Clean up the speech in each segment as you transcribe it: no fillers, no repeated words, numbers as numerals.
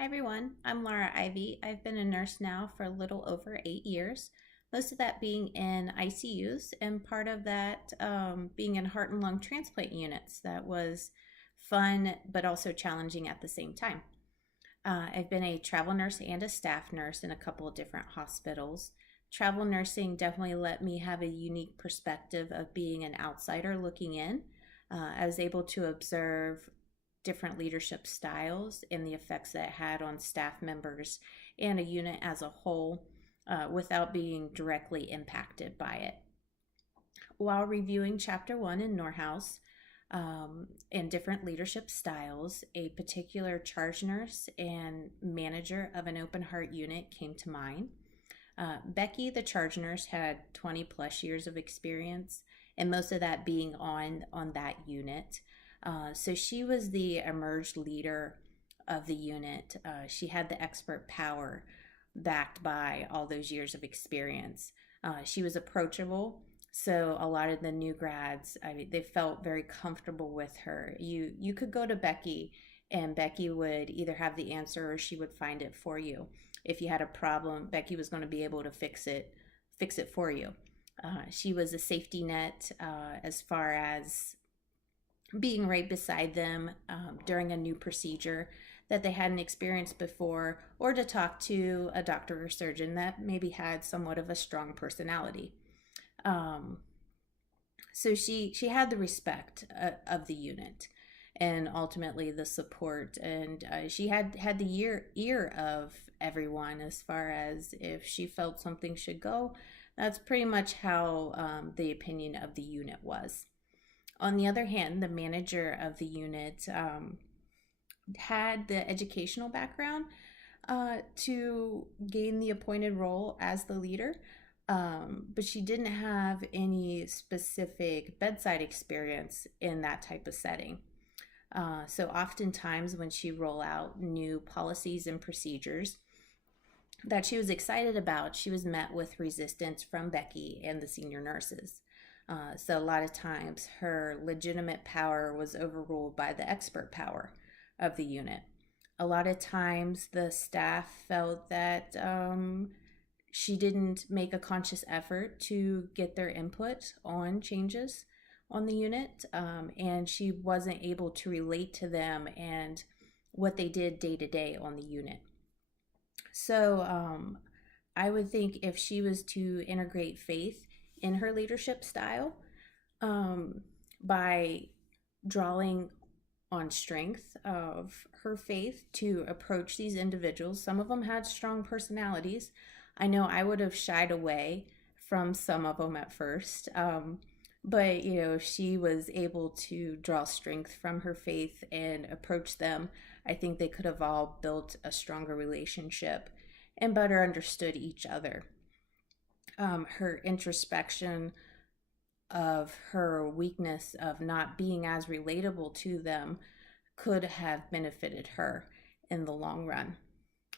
Hi everyone, I'm Laura Ivy. I've been a nurse now for a little over 8 years, most of that being in ICUs and part of that being in heart and lung transplant units. That was fun but also challenging at the same time. I've been a travel nurse and a staff nurse in a couple of different hospitals. Travel nursing definitely let me have a unique perspective of being an outsider looking in. I was able to observe different leadership styles and the effects that it had on staff members and a unit as a whole without being directly impacted by it. While reviewing Chapter 1 in Norhouse and different leadership styles, a particular charge nurse and manager of an open heart unit came to mind. Becky, the charge nurse, had 20 plus years of experience, and most of that being on that unit. So she was the emerged leader of the unit. She had the expert power backed by all those years of experience. She was approachable, so a lot of the new grads, they felt very comfortable with her. You could go to Becky, and Becky would either have the answer or she would find it for you. If you had a problem, Becky was going to be able to fix it for you. She was a safety net as far as being right beside them during a new procedure that they hadn't experienced before, or to talk to a doctor or surgeon that maybe had somewhat of a strong personality. So she had the respect of the unit and ultimately the support, and she had the ear of everyone as far as if she felt something should go. That's pretty much how the opinion of the unit was. On the other hand, the manager of the unit had the educational background to gain the appointed role as the leader, but she didn't have any specific bedside experience in that type of setting. So oftentimes when she roll out new policies and procedures that she was excited about, she was met with resistance from Becky and the senior nurses. So a lot of times her legitimate power was overruled by the expert power of the unit. A lot of times the staff felt that she didn't make a conscious effort to get their input on changes on the unit, and she wasn't able to relate to them and what they did day to day on the unit. So I would think if she was to integrate faith in her leadership style by drawing on strength of her faith to approach these individuals. Some of them had strong personalities. I know I would have shied away from some of them at first, but if she was able to draw strength from her faith and approach them, I think they could have all built a stronger relationship and better understood each other. Her introspection of her weakness of not being as relatable to them could have benefited her in the long run.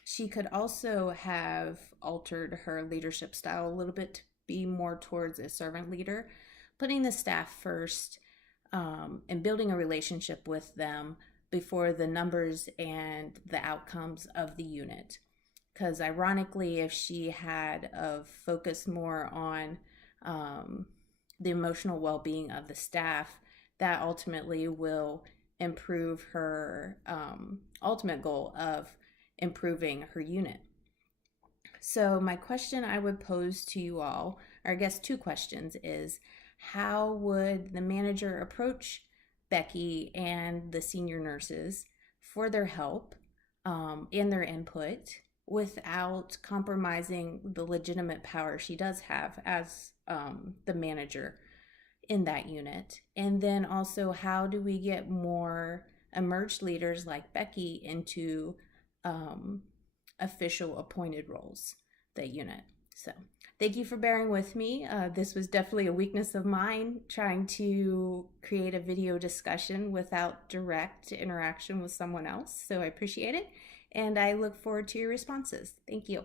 She could also have altered her leadership style a little bit to be more towards a servant leader, putting the staff first and building a relationship with them before the numbers and the outcomes of the unit. Because ironically, if she had focused more on the emotional well-being of the staff, that ultimately will improve her ultimate goal of improving her unit. So my question I would pose to you all, or I guess two questions, is how would the manager approach Becky and the senior nurses for their help and their input without compromising the legitimate power she does have as the manager in that unit? And then also, how do we get more emerged leaders like Becky into official appointed roles, that unit? So thank you for bearing with me. This was definitely a weakness of mine, trying to create a video discussion without direct interaction with someone else. So I appreciate it, and I look forward to your responses. Thank you.